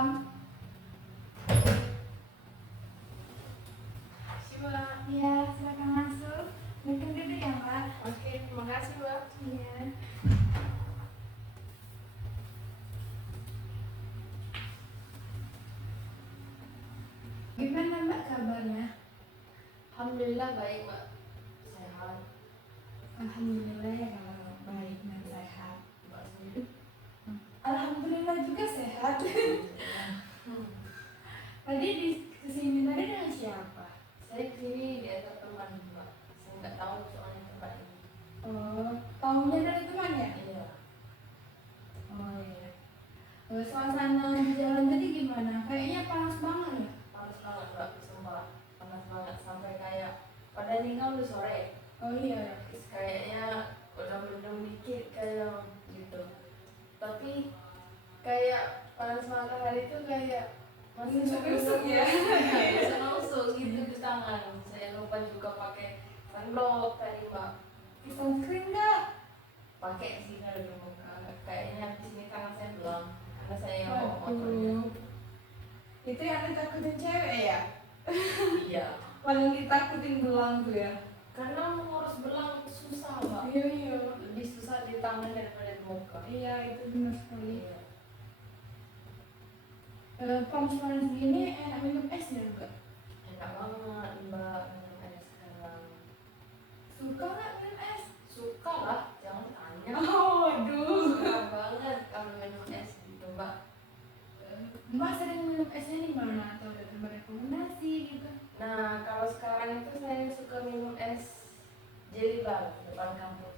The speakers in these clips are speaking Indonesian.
Silakan. Mbak. Iya, silakan masuk. Mungkin dulu ya, Mbak. Oke, terima kasih, Mbak. Iya. Gimana Mbak kabarnya? Alhamdulillah baik, Mbak. Sehat. Alhamdulillah ya kalau baik dan sehat. Mbak sendiri? Alhamdulillah juga sehat. Tadi di kesini tadi dengan siapa? Saya kesini diajak teman, Mbak. Saya nggak tahu soalnya tempat ini. Oh, tahunya dari teman ya? Iya. Oh iya. Suasana di jalan tadi gimana? Kayaknya panas banget ya? Panas banget, Mbak. Sumpah. Panas banget. Sampai kayak pada ini kan udah sore. Oh iya. Terus kayaknya udah mendung dikit kayak gitu. Tapi kayak panas matahari itu kayak masih Nusuk-nusuk ya? Bisa nusuk gitu di tangan. Saya lupa juga pakai sunblock tadi, Mbak. Sunscreen nggak? Pakai sih kalau di muka. Kayaknya di sini tangan saya belang karena saya yang bawa motornya. Waduh. Itu yang ditakutin cewek ya? Iya. Paling ditakutin belang tuh ya? Karena mengurus belang itu susah, Mbak. Iya iya. Lebih susah di tangan daripada di muka. Iya itu benar sekali. Iya. Panas-panas gini enak minum es ya enggak? Enak banget, Mbak, minum es sekarang. Suka nggak minum es? Suka lah, jangan tanya. Oh waduh. Suka banget kalau minum es gitu, Mbak. Mbak sering minum esnya di mana atau ada tempat rekomendasi gitu? Nah, kalau sekarang itu saya suka minum es Jelly Bar depan kampus.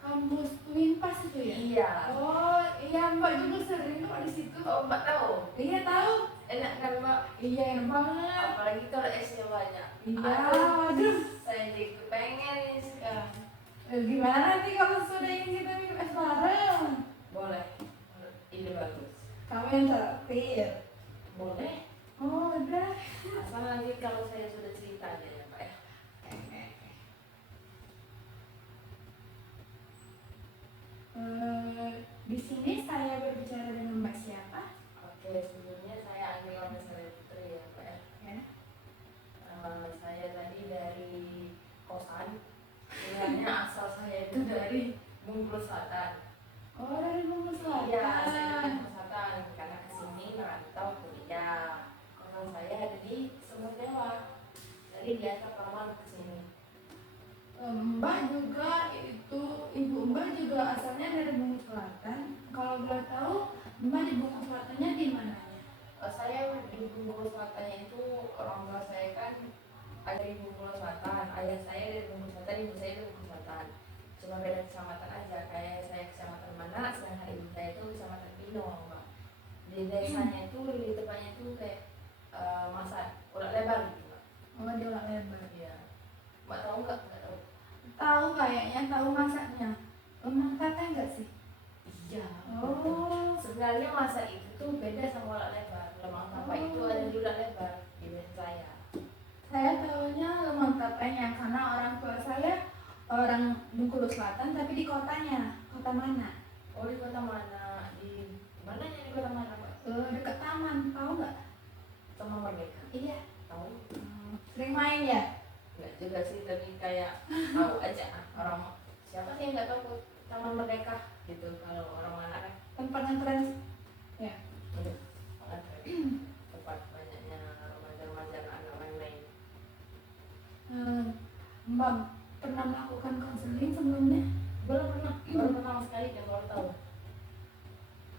Kampus Winpas itu ya? Iya. Oh iya Mbak juga sering kok di situ. Oh, Mbak tahu? Iya tahu. Enak kan, Mbak? Iya enak banget. Apalagi kalau esnya banyak. Iya. Aduh, Aduh. saya jadi kepengen nih sekarang. Gimana nanti kalau sudah ini kita minum es bareng? Boleh. Ide bagus. Kamu yang terakhir. Boleh. Oh udah. Asal nanti kalau saya sudah cerita aja ya, Pak ya. Di sini saya berbicara dengan Mbak siapa? Oke, sebelumnya saya Angela Mesari Putri ya, Pak ya. Ya. Saya tadi dari kosan. Sebenarnya asal saya itu dari Bengkulu Selatan. Oh dari Bengkulu Selatan. Iya, saya dari Bengkulu Selatan karena kesini merantau kuliah. Kosan saya ada di Sumber Dewa. Jadi diantar paman kesini. Mbak juga itu ibu Mbak juga asalnya dari Bengkulu Selatan. Kalau boleh tahu Mbak di Bengkulu Selatannya di mananya? Saya di Bengkulu Selatan itu orang tua saya kan ada di Bengkulu Selatan. Ayah saya dari Bengkulu Selatan, ibu saya dari Bengkulu Selatan. Cuma beda kecamatan aja. Kayak saya kecamatan mana, sedangkan ibu saya itu kecamatan Pinong, Mbak. Di desanya itu di tempatnya itu kayak masak urat lebar gitu, Mbak. Oh di Ulang Lebar. Iya. Mbak tahu nggak? Nggak tahu. Tahu kayaknya tahu masaknya. Emang kakak enggak sih? Iya. Oh. Sebenarnya masak itu tuh beda sama urat lebar. Lemang tapak itu ada di urat lebar di desa saya. Saya tahunya lemang tapenya karena orang tua saya orang Bengkulu Selatan tapi di kotanya. Kota mana? Oh, di kota mana? Di mananya di kota mana, Mbak? Dekat taman, tahu nggak? Taman Merdeka. Iya. Tahu? Sering main ya? Nggak juga sih, tapi kayak tahu aja orang siapa sih yang nggak tahu Taman Merdeka gitu kalau orang mana Tempat yang keren. Ya. udah banget tempat banyaknya remaja-remaja anak main-main. Mbak pernah melakukan konseling sebelumnya? Belum pernah, baru pertama sekali dan baru tahu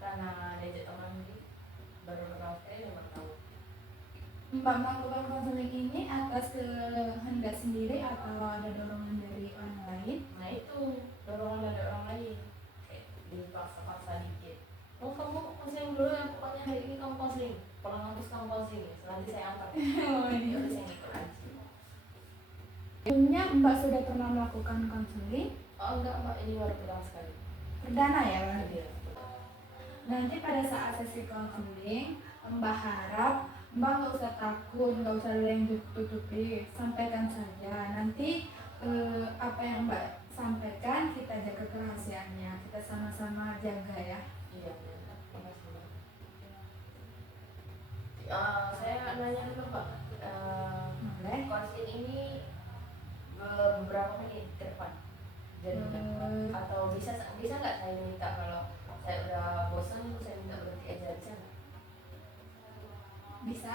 karena diajak teman ini baru pertama sekali dan baru tahu. Mbak melakukan konseling ini atas kehendak sendiri atau ada dorongan dari orang lain? Nah itu dorongan dari orang lain kayak dipaksa-paksa dikit. Oh kamu konseling dulu ya, pokoknya hari ini kamu konseling, pulang kampus kamu konseling, nanti saya antar. Oh Ya iya. udah saya ikut aja. Sebelumnya Mbak sudah pernah melakukan konseling? Oh enggak, Mbak, ini baru pertama sekali. Perdana ya Mbak? Iya. Nanti pada saat sesi konseling, Mbak harap Mbak nggak usah takut, nggak usah ada yang tutupi, sampaikan saja. Nanti apa yang Mbak sampaikan kita jaga kerahasiaannya, kita sama-sama jaga ya. Iya, makasih, Mbak. Saya nanya dulu Pak, Boleh. konseling ini beberapa menit ke depan jadinya, atau bisa bisa nggak saya minta kalau saya udah bosan saya minta berhenti aja, bisa nggak? Bisa.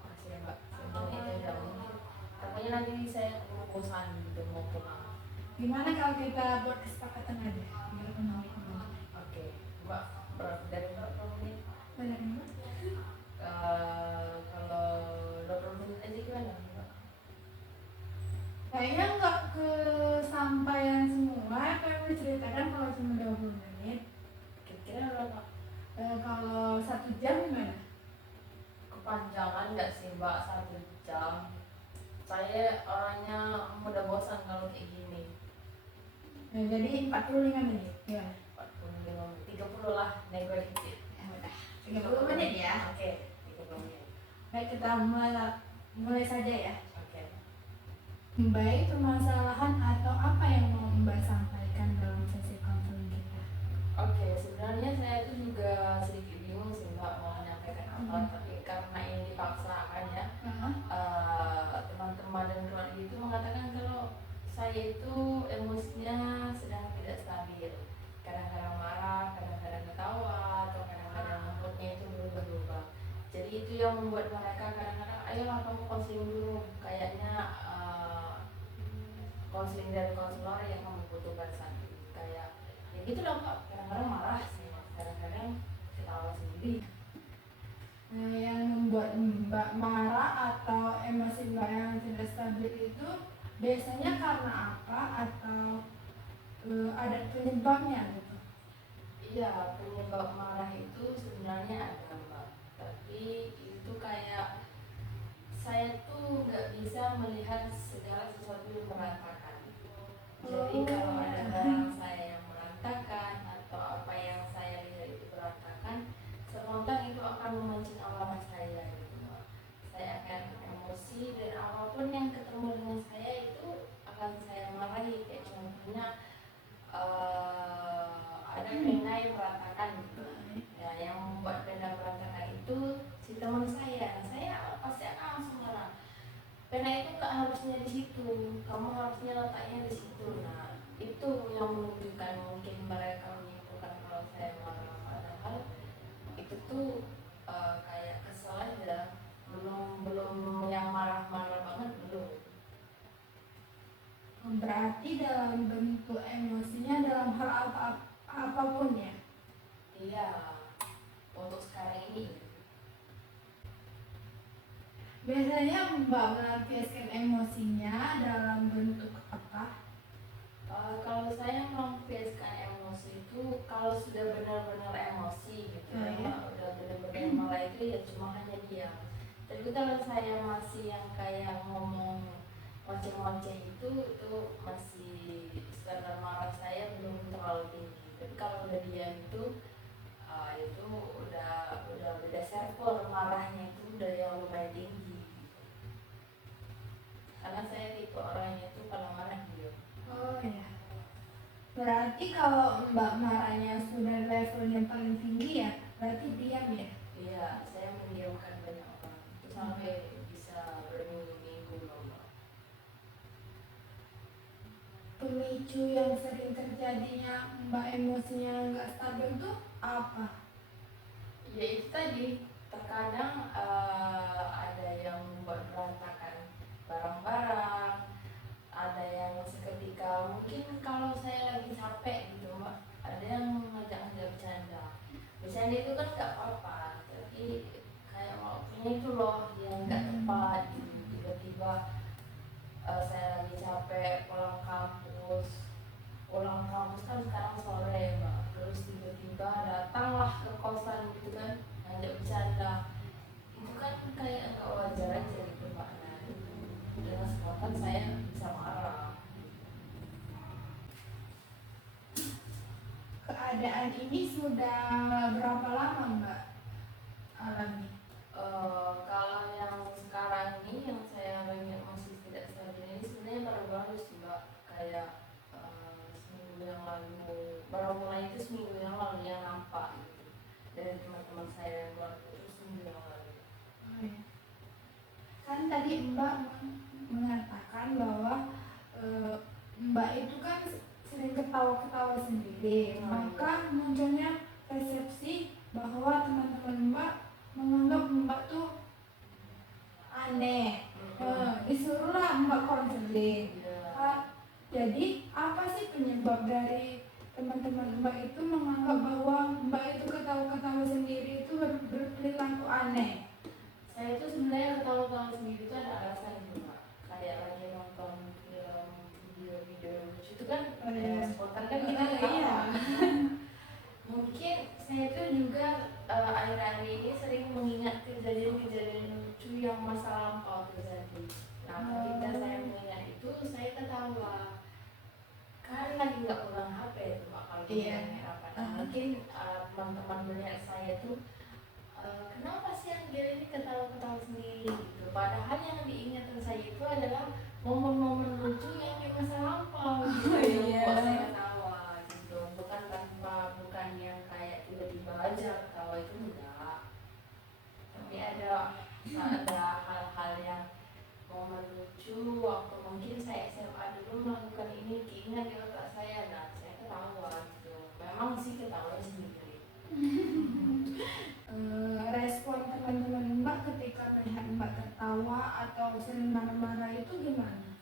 Makasih ya Mbak, sebenarnya itu udah mungkin takutnya nanti saya keburu bosan gitu mau pulang. Gimana kalau kita buat kesepakatan aja? Biar menit-menit. Oke Mbak, dari Mbak berapa menit? Boleh, Mbak? Kalau 20 menit aja gimana Mbak? Kayaknya nggak kesampaian semua apa yang diceritakan kalau cuma 20 menit. Kira-kira berapa? Kalau 1 jam gimana? Kepanjangan nggak sih Mbak 1 jam? Saya orangnya mudah bosan kalau kayak gini. Jadi 45 menit. Ya. 45 menit, 30 lah, nego dikit. Ya udah. 30 menit ya. Oke, 30 menit. Baik, kita mulai saja ya. Oke. Baik, permasalahan atau apa yang mau Mbak sampaikan dalam sesi konseling kita? Oke, sebenarnya saya itu juga sedikit bingung sih Mbak mau menyampaikan apa, tapi karena ini dipaksakan ya, teman-teman dan keluarga itu mengatakan kalau saya itu emosinya sedang tidak stabil. Kadang-kadang marah, kadang-kadang ketawa, atau kadang-kadang moodnya itu berubah-ubah. Jadi itu yang membuat mereka kadang-kadang, ayolah kamu konseling dulu. Kayaknya konseling dari konselor yang kamu butuhkan saat ini. Kayak ya gitu dong Pak. Kadang-kadang marah sih, kadang-kadang ketawa sendiri. Yang membuat Mbak marah atau emosi Mbak yang tidak stabil itu biasanya karena apa atau ada penyebabnya gitu? Iya, penyebab marah itu sebenarnya ada Mbak. Tapi itu kayak saya tuh nggak bisa melihat segala sesuatu yang berantakan. Jadi kalau ada barang saya yang berantakan atau apa yang saya lihat itu berantakan, spontan itu akan memancing amarah saya gitu Mbak. Saya akan emosi dan apapun yang ketemu dengan saya itu akan saya marahi. Kayak contohnya ada pena yang berantakan gitu. Ya, yang membuat pena berantakan itu si teman saya pasti akan langsung marah. Pena itu nggak harusnya di situ, kamu harusnya letaknya di situ. Nah, itu yang menunjukkan mungkin mereka menyimpulkan kalau saya marah, padahal itu tuh kayak kesel aja, belum belum yang marah-marah banget belum. Berarti dalam bentuk emosinya dalam hal apapun ya? Iya, untuk sekarang ini. Biasanya Mbak melampiaskan emosinya dalam bentuk apa? Kalau saya melampiaskan emosi itu kalau sudah benar-benar emosi gitu ya, udah benar-benar malah itu ya cuma hanya diam. Tapi kalau saya masih yang kayak ngomong ngoceh-ngoceh itu masih standar marah saya belum terlalu tinggi. Tapi kalau udah diam itu udah beda server, marahnya itu udah yang lumayan tinggi. Karena saya tipe orangnya itu kalau marah diam. Oh ya. Berarti kalau Mbak marahnya sudah levelnya paling tinggi ya, berarti diam ya? Iya, saya mendiamkan banyak orang itu sampai bisa berminggu-minggu loh. Pemicu yang sering terjadinya Mbak emosinya nggak stabil tuh apa? Ya itu tadi, terkadang ada yang membuat berantakan barang-barang, ada yang seketika mungkin kalau saya lagi capek gitu Mbak, ada yang ngajak-ngajak bercanda. Bercanda itu kan nggak apa-apa, tapi kayak waktunya itu loh yang nggak tepat gitu. Tiba-tiba saya lagi capek pulang kampus kan sekarang sore Mbak, terus tiba-tiba datanglah ke kosan gitu kan ngajak bercanda. Itu kan kayak nggak wajar aja gitu Mbak. Nah, dengan spontan saya bisa marah. Keadaan ini sudah berapa lama Mbak alami? Kalau yang sekarang ini yang saya alami masih tidak stabil ini sebenarnya baru-baru sih Mbak, kayak seminggu yang lalu, baru mulai itu seminggu yang lalu yang nampak gitu dari teman-teman saya yang keluar itu seminggu yang lalu. kan tadi Mbak mengatakan bahwa Mbak itu kan sering ketawa-ketawa sendiri, maka munculnya persepsi bahwa teman-teman Mbak menganggap Mbak tuh aneh. Disuruhlah Mbak konseling. Jadi apa sih penyebab dari teman-teman Mbak itu menganggap bahwa Mbak itu ketawa-ketawa sendiri itu berperilaku aneh? Saya itu sebenarnya ketawa-ketawa sendiri itu ada alasan juga. Kayak lagi nonton film video-video lucu itu kan spontan kan kita ketawa. Mungkin saya itu juga akhir-akhir ini sering mengingat kejadian-kejadian lucu yang masa lampau terjadi. Nah, ketika saya mengingat itu, saya ketawa. Kan lagi nggak pegang HP itu Pak, kalau apa. Nah, mungkin teman-teman melihat saya tuh kenapa sih Angel ini ketawa-ketawa sendiri gitu. Padahal yang diingatan saya itu adalah momen-momen lucu yang di masa lampau gitu. Buat saya ketawa gitu. Bukan yang kayak tiba-tiba aja ketawa, itu enggak. Tapi ada hal-hal yang momen lucu waktu mungkin saya SMA dulu melakukan ini, keingat di otak saya. Nah, saya ketawa gitu. Memang sih ketawa sendiri. Respon teman-teman Mbak ketika melihat Mbak tertawa atau sering marah-marah itu gimana?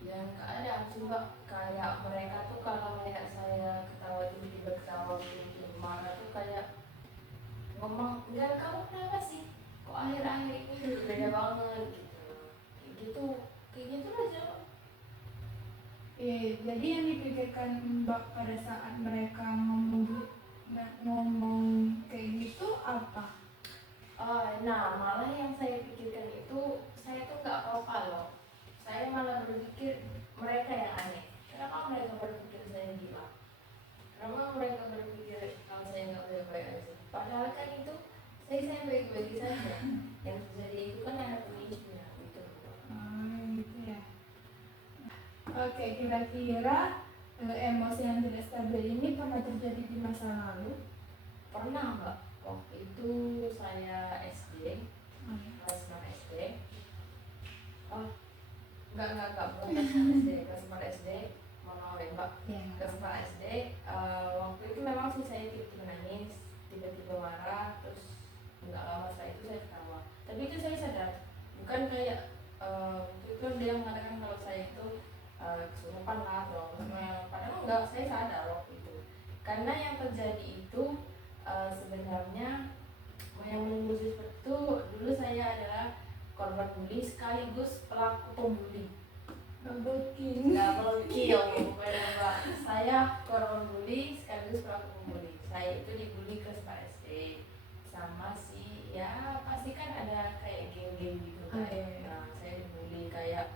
Ya nggak ada coba, kayak mereka tuh kalau melihat saya ketawa tiba-tiba ketawa tiba-tiba marah tuh kayak ngomong, enggak, kamu kenapa sih kok akhir-akhir ini beda banget gitu, kayak gitu aja. Jadi yang dipikirkan Mbak pada saat mereka ngomong kayak gitu apa? Nah, malah yang saya pikirkan itu, saya tuh nggak apa-apa loh. Saya malah berpikir mereka yang aneh. Kenapa mereka berpikir saya gila? Kenapa mereka berpikir kalau saya nggak baik-baik aja? Padahal kan itu saya baik-baik saja. Yang terjadi itu kan ada pemicunya gitu. Gitu ya. Oke, kira-kira emosi yang tidak stabil ini pernah terjadi di masa lalu? Pernah Mbak. Waktu itu saya SD, kelas 6 SD. Enggak, bukan kelas 6 SD, kelas 4 SD. Mohon maaf ya Mbak. Kelas 4 SD, waktu itu memang sih saya tiba-tiba nangis, tiba-tiba marah, terus nggak lama setelah itu saya ketawa. Tapi itu saya sadar, bukan kayak itu dia mengatakan kalau saya itu kesurupan lah atau padahal enggak, saya sadar waktu itu. Karena yang terjadi itu sebenarnya yang menimbulkan seperti itu, dulu saya adalah korban bully sekaligus pelaku pembuli. Double kill Mbak. Saya korban bully sekaligus pelaku pembuli. Saya itu dibully kelas 4 SD sama si, ya pasti kan ada kayak geng-geng gitu kan. Nah, saya dibully kayak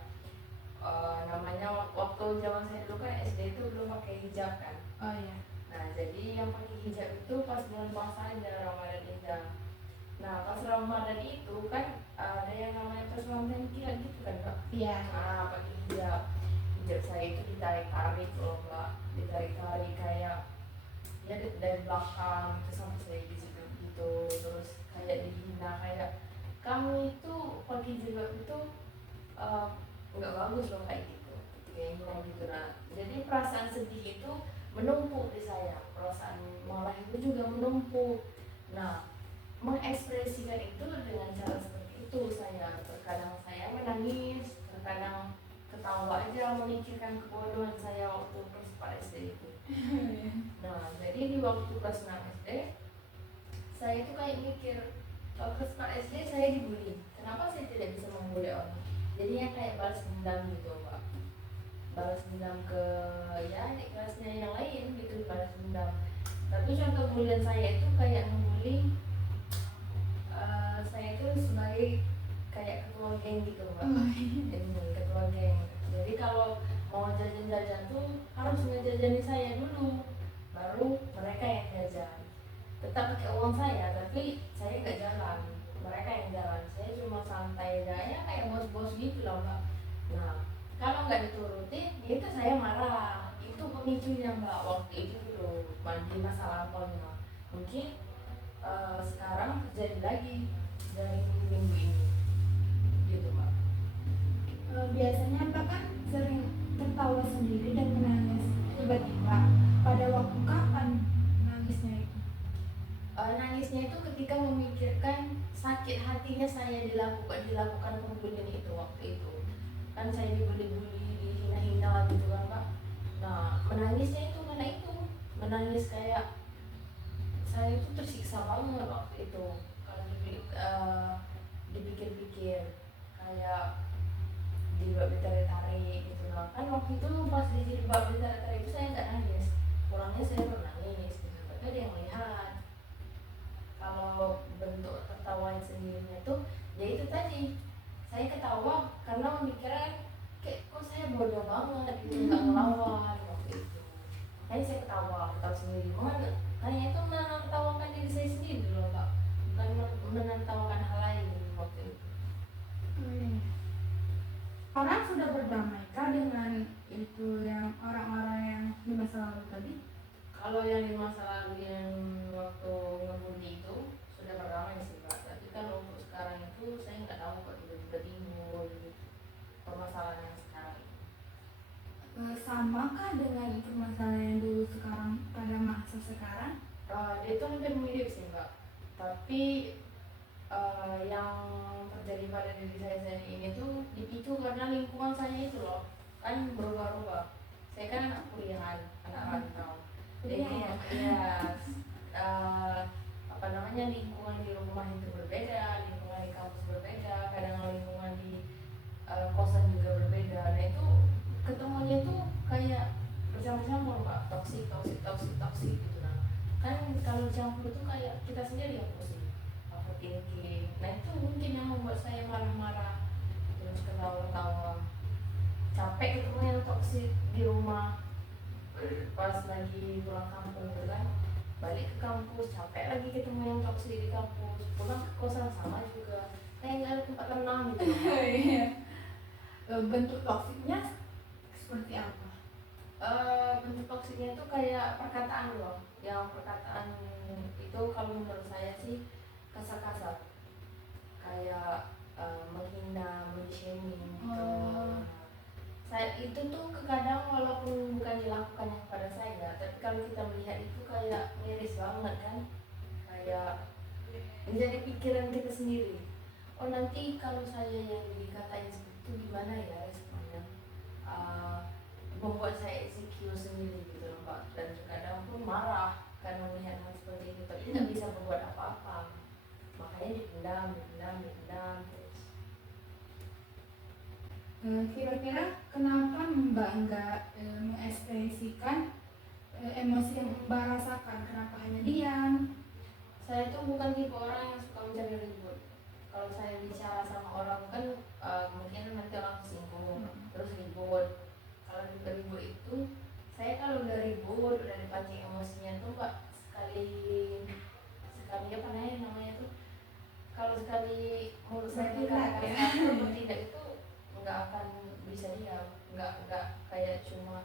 namanya waktu zaman saya dulu kan SD itu belum pakai hijab kan. Nah, jadi yang pakai hijab itu pas bulan puasa aja, Ramadan hijab. Nah, pas Ramadan itu kan ada yang namanya persuanan kilat gitu kan Mbak. Iya. Nah, pakai hijab saya itu ditarik-tarik loh Mbak, ditarik-tarik kayak ya dari belakang itu sampai saya dijebak gitu, terus kayak dihina, kayak kamu itu pakai jilbab itu nggak bagus loh kayak gitu, kayak hina gitu. Nah, jadi perasaan sedih itu menumpuk di saya, perasaan marah itu juga menumpuk. Nah, mengekspresikan itu dengan cara seperti itu, saya terkadang saya menangis, terkadang ketawa aja memikirkan kebodohan saya waktu kelas 4 SD itu. Nah, jadi di waktu kelas 6 SD saya itu kayak mikir, kalau kelas 4 SD saya dibully, kenapa saya tidak bisa membuli orang? Jadinya kayak balas dendam gitu Mbak, balas dendam ke ya di kelasnya yang lain gitu, balas dendam. Tapi contoh bulian saya itu kayak membuli saya itu sebagai kayak ketua geng gitu Mbak. Jadi ketua geng. Jadi kalau mau jajan-jajan tuh harus ngejajani saya dulu, baru mereka yang jajan. Tetap pakai uang saya, tapi saya nggak jalan, mereka yang jalan. Saya cuma santai aja kayak bos-bos gitu loh Mbak. Nah, kalau nggak diturutin, ya itu saya marah. Itu pemicunya Mbak waktu itu dulu, di masa lampaunya. Mungkin sekarang terjadi lagi dari minggu ini gitu Mbak. Biasanya Mbak kan sering tertawa sendiri dan menangis tiba-tiba. Pada waktu kapan nangisnya itu? Nangisnya itu ketika memikirkan sakit hatinya saya dilakukan pembulian itu waktu itu. Kan saya dibully-bully, dihina-hina gitu kan Pak. Nah menangisnya itu karena itu, menangis kayak saya itu tersiksa banget waktu itu. Kalau dipikir-pikir kayak dibab ditarik-tarik gitu lah. Kan waktu itu pas dibab ditarik-tarik itu saya nggak nangis, pulangnya saya bernangis gitu, tapi ada yang lihat. Kalau bentuk tertawanya sendirinya tuh ya itu tadi, saya ketawa karena memikirkan kayak kok saya bodoh banget gitu nggak ngelawan waktu itu. Makanya saya ketawa sendiri, makanya itu menertawakan diri saya sendiri loh Pak, bukan menertawakan hal lain waktu itu. Orang sudah berdamaikah dengan itu yang orang-orang yang di masa lalu tadi? Kalau yang di masa lalu yang waktu ngebully itu sudah berdamai sih Pak, tapi kalau untuk sekarang itu saya nggak tahu kok tiba-tiba timbul permasalahan yang sekarang. Samakah dengan permasalahan yang dulu sekarang pada masa sekarang? Dia itu hampir mirip sih Mbak, tapi yang terjadi pada diri saya ini tuh dipicu karena lingkungan saya itu loh, kan berubah-ubah. Saya kan anak kuliahan, anak rantau. Jadi ya apa namanya, lingkungan di rumah itu berbeda, lingkungan di kampus berbeda, kadang lingkungan di kosan juga berbeda. Nah itu ketemunya tuh kayak bercampur-campur Pak, toksik gitu. Nah kan kalau campur itu kayak kita sendiri yang pusing, overthinking. Nah itu mungkin yang membuat saya marah-marah terus ketawa-ketawa, capek ketemu yang toksik di rumah. Pas lagi pulang kampung gitu kan, balik ke kampus capek lagi ketemu yang toksik di kampus, pulang ke kosan sama juga, kayak nggak ada tempat tenang gitu. Iya. Bentuk toksiknya seperti apa? Bentuk toksiknya itu kayak perkataan loh, yang perkataan itu kalau menurut saya sih kasar-kasar, kayak menghina, men-shaming gitu. Saya itu tuh kadang walaupun bukan dilakukannya kepada saya, tapi kalau kita melihat itu kayak miris banget kan, kayak menjadi pikiran kita sendiri. Oh nanti kalau saya yang dikatain seperti itu gimana ya responnya? Membuat saya insecure sendiri gitu loh Pak, dan kadang pun marah karena melihat hal seperti itu, tapi nggak bisa berbuat apa-apa, makanya dipendam terus. Kira-kira kenapa Mbak nggak mengekspresikan emosi yang Mbak rasakan? Kenapa hanya diam? Saya tuh bukan tipe orang yang suka mencari ribut. Kalau saya bicara sama orang kan mungkin nanti orang singgung terus ribut. Kalau ribut itu, saya kalau udah ribut, udah dipancing emosinya tuh Mbak, sekali apa namanya tuh, kalau sekali mulut saya berkata-kata atau tidak itu nggak akan bisa diam, nggak kayak cuma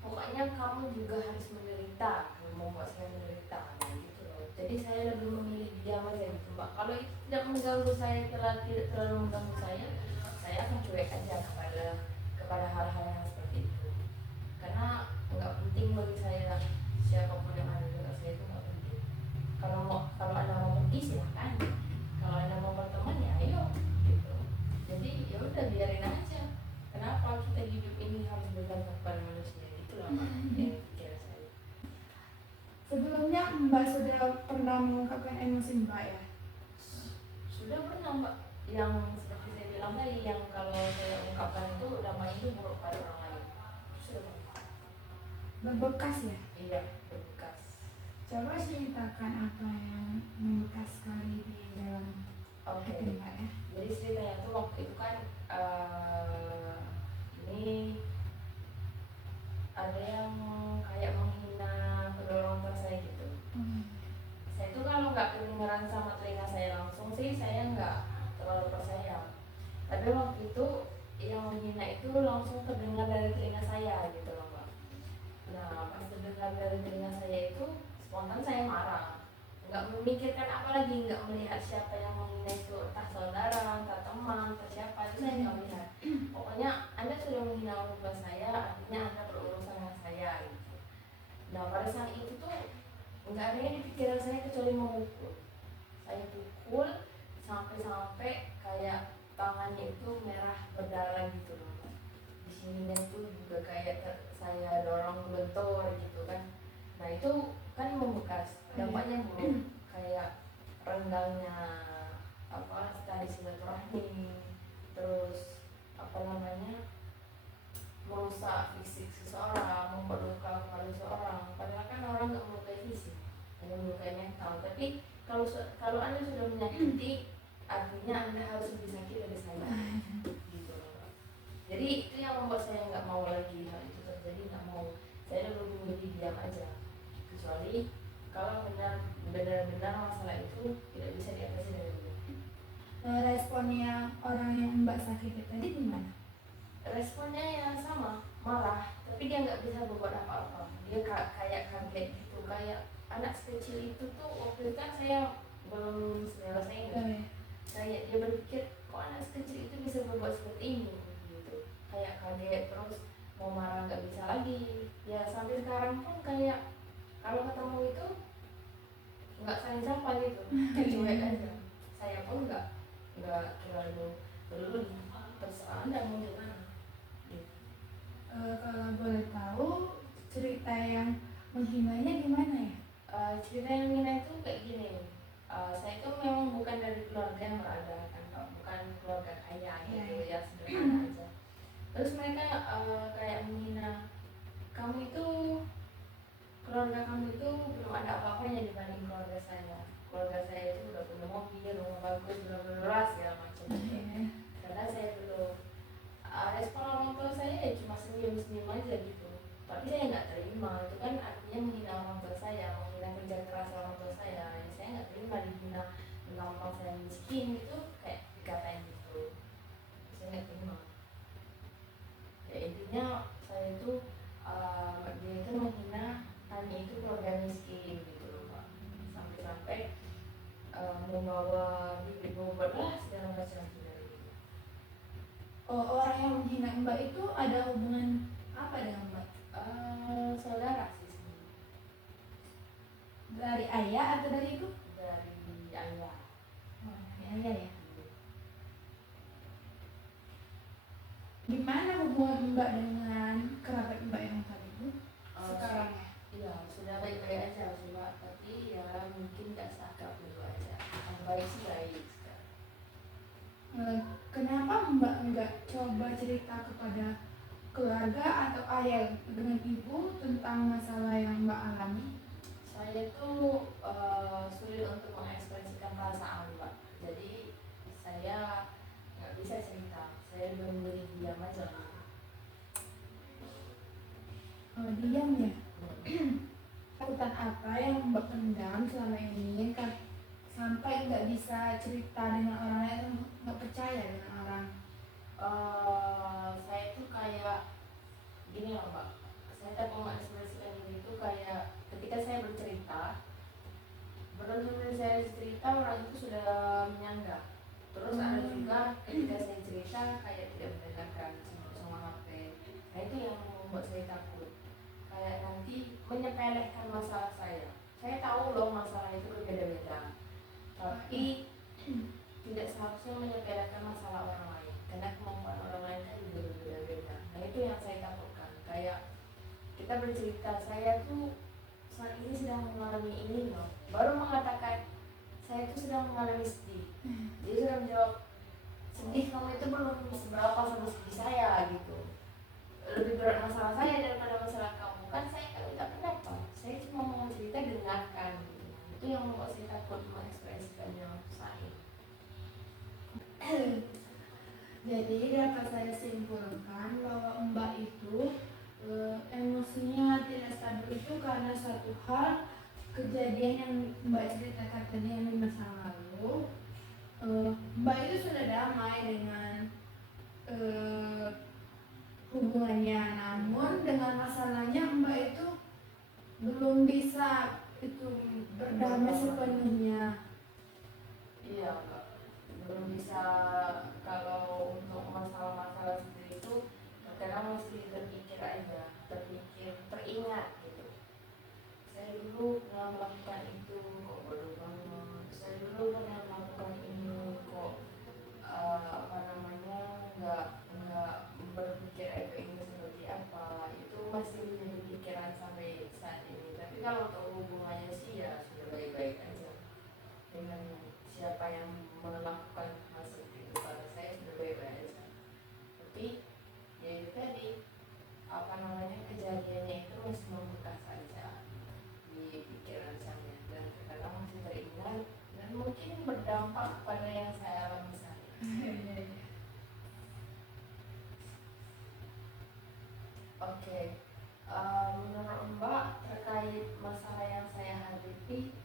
pokoknya kamu juga harus menderita, membuat saya menderita gitu loh. Jadi saya lebih memilih diam aja gitu Mbak. Kalau itu tidak mengganggu saya, tidak terlalu mengganggu saya akan cuek aja kepada hal-hal yang seperti itu, karena nggak penting bagi saya siapapun yang ada dekat saya, itu nggak penting. Kalau anda mau pergi silahkan, kalau anda mau berteman ya ayo gitu. Jadi ya udah biarin aja, kenapa kita hidup ini harus bergantung pada manusia, itulah Pak yang kira saya. Sebelumnya Mbak sudah pernah mengungkapkan emosi Mbak ya? Sudah pernah Mbak, yang seperti saya bilang tadi, yang kalau saya ungkapkan itu damai itu buruk pada orang lain. Sudah pernah. Berbekas ya? Iya, berbekas. Coba ceritakan apa yang membekas sekali di dalam hati Mbak ya. Jadi ceritanya tuh waktu itu kan ini ada yang kayak menghina kedua orang tua saya gitu. Saya tuh kalau nggak kedengeran sama telinga saya langsung sih saya nggak terlalu percaya. Tapi waktu itu yang menghina itu langsung terdengar dari telinga saya gitu loh Mbak. Nah pas terdengar dari telinga saya itu spontan saya marah, nggak memikirkan apa lagi, nggak melihat siapa yang menghina itu, entah saudara, entah teman, entah siapa, itu saya nggak melihat. Pokoknya Nah pada saat itu tuh nggak ada yang di pikiran saya kecuali memukul. Saya pukul sampai kayak tangannya itu merah berdarah gitu loh. Di sininya tuh juga kayak saya dorong bentor gitu kan. Nah itu kan membekas, dampaknya buruk kayak renggangnya apa tadi silaturahmi, terus apa namanya merusak fisik seseorang, memperlukan kepada seseorang. Padahal kan orang nggak melukai fisik, hanya melukai mental. Tapi kalau anda sudah menyakiti, artinya anda harus lebih sakit dari saya, gitu loh. Jadi itu yang membuat saya nggak mau lagi hal itu terjadi, nggak mau. Saya lebih memilih diam aja, kecuali kalau benar-benar masalah itu tidak bisa diatasi dari dulu. Responnya orang yang Mbak sakiti tadi gimana? Responnya yang sama, marah, tapi dia nggak bisa berbuat apa-apa. Dia kayak kaget gitu, kayak anak kecil itu tuh waktu itu kan saya belum selesai Inggris. Kayak dia berpikir kok anak kecil itu bisa berbuat seperti ini gitu, kayak kaget, terus mau marah nggak bisa lagi. Ya sampai sekarang pun kayak kalau ketemu itu nggak saling sapa gitu, cuek aja. Saya pun nggak terlalu peduli, terserah anda mau gimana. Kalau boleh tahu cerita yang menghinanya gimana ya? Cerita yang menghina itu kayak gini. Saya itu memang bukan dari keluarga yang berada kan, bukan keluarga kaya gitu ya, sederhana aja. Terus mereka kayak menghina, kamu itu, keluarga kamu itu belum ada apa-apanya dibanding keluarga saya. Keluarga saya itu udah punya mobil, rumah bagus, bla segala macam. Karena saya belum. Respon orang tua saya ya cuma senyum-senyum aja gitu. Tapi saya nggak terima, itu kan artinya menghina orang tua saya, menghina kerja keras orang tua saya. Ya, saya nggak terima dihina mentang-mentang saya miskin gitu, kayak dikatain gitu. Saya nggak terima. Ya intinya saya itu dia itu menghina kami itu keluarga miskin gitu loh Pak. Sampai-sampai membawa bibit bobot lah segala macam gitu. Orang yang menghina Mbak itu ada hubungan apa dengan Mbak? Saudara sih sebenarnya. Dari ayah atau dari ibu? Dari ayah. Oh, dari ayah ya. Gimana hubungan Mbak dengan kerabat Mbak yang tadi itu sekarang ya? Iya, sudah baik-baik aja cuma tapi ya mungkin nggak seakrab dulu aja. Yang baik sih baik sekarang. Kenapa Mbak nggak coba cerita kepada keluarga atau ayah dengan ibu tentang masalah yang Mbak alami? Saya itu sulit untuk mengekspresikan perasaan Mbak. Jadi saya nggak bisa cerita. Saya lebih memilih diam aja. Diam ya. Takutan apa yang Mbak pendam selama ini kan sampai nggak bisa cerita dengan orang lain, nggak percaya dengan orang? Saya itu kayak gini loh Mbak. Saya tak mau mengekspresikan diri itu kayak ketika saya bercerita, benar-benar saya cerita orang itu sudah menyanggah. Terus ada juga ketika saya cerita kayak tidak mendengarkan sama HP. Nah itu yang membuat saya takut. Kayak nanti menyepelekan masalah saya. Saya tahu loh masalah itu berbeda-beda, tapi tidak seharusnya menyepelekan masalah orang lain. Karena kemampuan orang lain kan juga berbeda-beda. Nah itu yang saya takutkan. Kayak kita bercerita, saya tuh saat ini sedang mengalami ini loh. Baru mengatakan saya itu sedang mengalami sedih. Dia sudah menjawab, sedih kamu itu belum seberapa sama sedih saya gitu. Lebih berat masalah saya daripada masalah kamu. Kan saya nggak minta pendapat. Saya cuma mau cerita, dengarkan. Itu yang membuat saya takut mengekspresikannya saya. Jadi dapat saya simpulkan bahwa Mbak itu emosinya tidak stabil itu karena suatu hal kejadian yang Mbak ceritakan tadi yang di masa lalu. Mbak itu sudah damai dengan hubungannya, namun dengan masalahnya Mbak itu belum bisa itu berdamai sepenuhnya. Iya, Kak. Belum bisa. Kalau untuk masalah-masalah seperti itu kadang mesti terpikir aja, teringat gitu. dulu pernah melakukan itu, kok bodoh banget. Saya dulu pernah melakukan ini, kok apa namanya nggak berpikir ini seperti apa. Itu masih menjadi pikiran sampai saat ini. Tapi kalau untuk hubungannya sih ya sudah baik-baik aja dengan siapa yang melakukan hal seperti itu. Pada saya sudah baik-baik aja. Tapi ya itu tadi, apa namanya, kejadiannya itu masih membekas saja di pikiran saya dan kadang masih teringat dan mungkin berdampak pada yang saya alami saat ini. Iya, iya. Oke, menurut Mbak terkait masalah yang saya hadapi,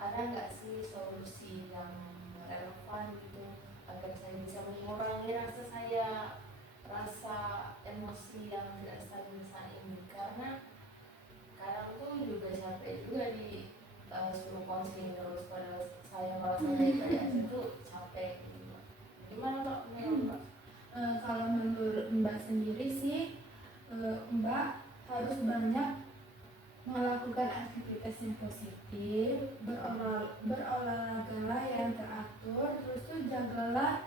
ada nggak sih solusi yang relevan gitu agar saya bisa mengurangi rasa emosi yang tidak stabil saat ini? Karena kadang tuh juga capek juga di suruh konseling terus, padahal saya kalau saya baik-baik aja tuh capek gitu. Gimana Mbak menurut Mbak? Kalau menurut Mbak sendiri sih, Mbak harus banyak melakukan aktivitas yang positif, berolahraga yang teratur, terus tuh jagalah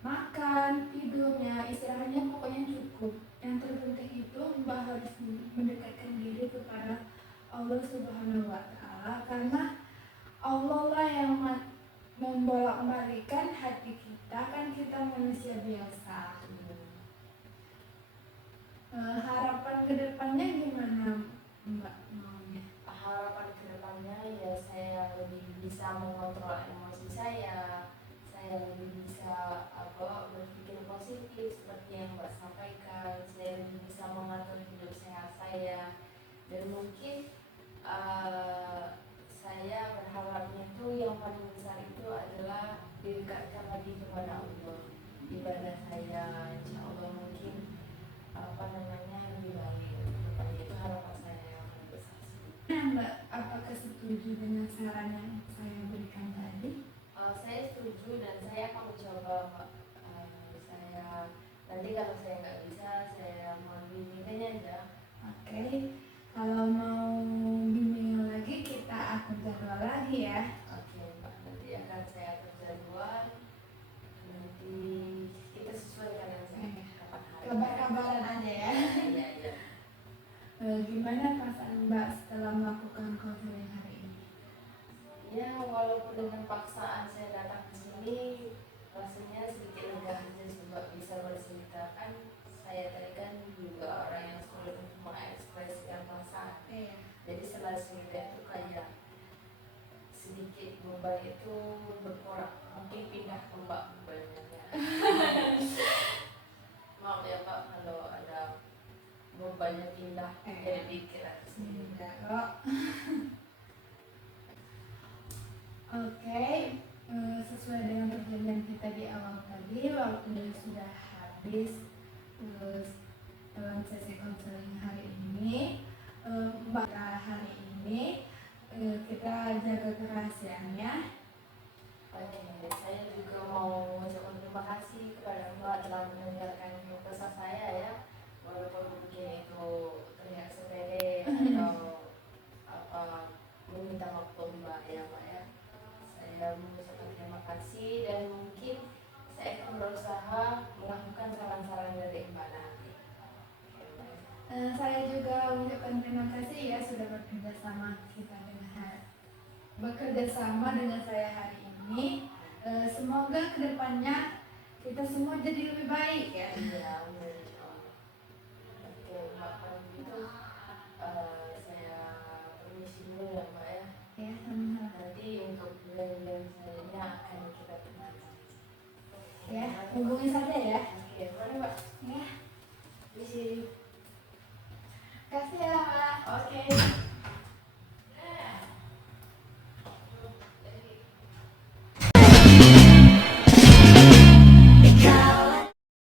makan, tidurnya, istirahatnya pokoknya cukup. Yang terpenting itu Mbak harus mendekatkan diri kepada Allah Subhanahu wa Ta'ala, karena Allah lah yang membolak-balikan hati kita, kan kita manusia biasa. Harapan kedepannya gimana Mbak maunya? Harapan kedepannya ya saya lebih bisa mengontrol emosi saya lebih bisa berpikir positif seperti yang Mbak sampaikan, saya lebih bisa mengatur hidup sehat saya, dan mungkin saya berharapnya itu yang paling besar itu adalah didekatkan lagi kepada Allah. Ibadah saya insya Allah mungkin lebih baik kedepannya. Itu harapan saya yang paling besar sih. Nah, Mbak, apakah setuju dengan saran yang saya berikan tadi? Saya setuju dan saya akan mencoba Mbak. Saya nanti kalau saya nggak bisa saya mau bimbingannya aja. Oke, kalau mau bimbingan lagi kita atur jadwal lagi ya. Oke Mbak, nanti akan saya atur jadwal, nanti kita sesuaikan aja kapan hari. Kabar-kabaran aja ya. Iya iya. Gimana perasaan Mbak setelah melakukan konseling hari ini? Ya walaupun dengan paksaan saya datang ke sini, rasanya sedikit lega aja juga bisa berceritakan. Saya tadi kan juga orang yang sulit untuk mengekspresikan perasaan. Iya. Jadi setelah cerita itu kayak sedikit beban itu berkurang. Mungkin pindah ke Mbak bebannya. Maaf ya Mbak kalau ada bebannya pindah jadi pikiran. Enggak kok. Oke, sesuai dengan perjanjian kita di awal tadi, waktunya sudah habis dalam sesi konseling hari ini. Pada hari ini kita jaga kerahasiaannya. Oke, saya juga mau mengucapkan terima kasih kepada Mbak telah mendengarkan pesan saya ya. Walaupun mungkin itu terlihat sepele atau meminta waktu Mbak ya Mbak ya. Saya mengucapkan terima kasih dan mungkin saya akan berusaha melakukan saran-saran dari Mbak nanti. Saya juga mengucapkan terima kasih ya sudah bekerja sama dengan saya hari ini. Semoga kedepannya kita semua jadi lebih baik ya. Iya, oke Mbak, kalau gitu saya permisi dulu ya Mbak ya. Ya, sama-sama. Nanti untuk bulan-bulan selanjutnya akan kita kenalkan. Ya, hubungi saja ya. Oke, mari Mbak. Ya, Di sini. kasih ya.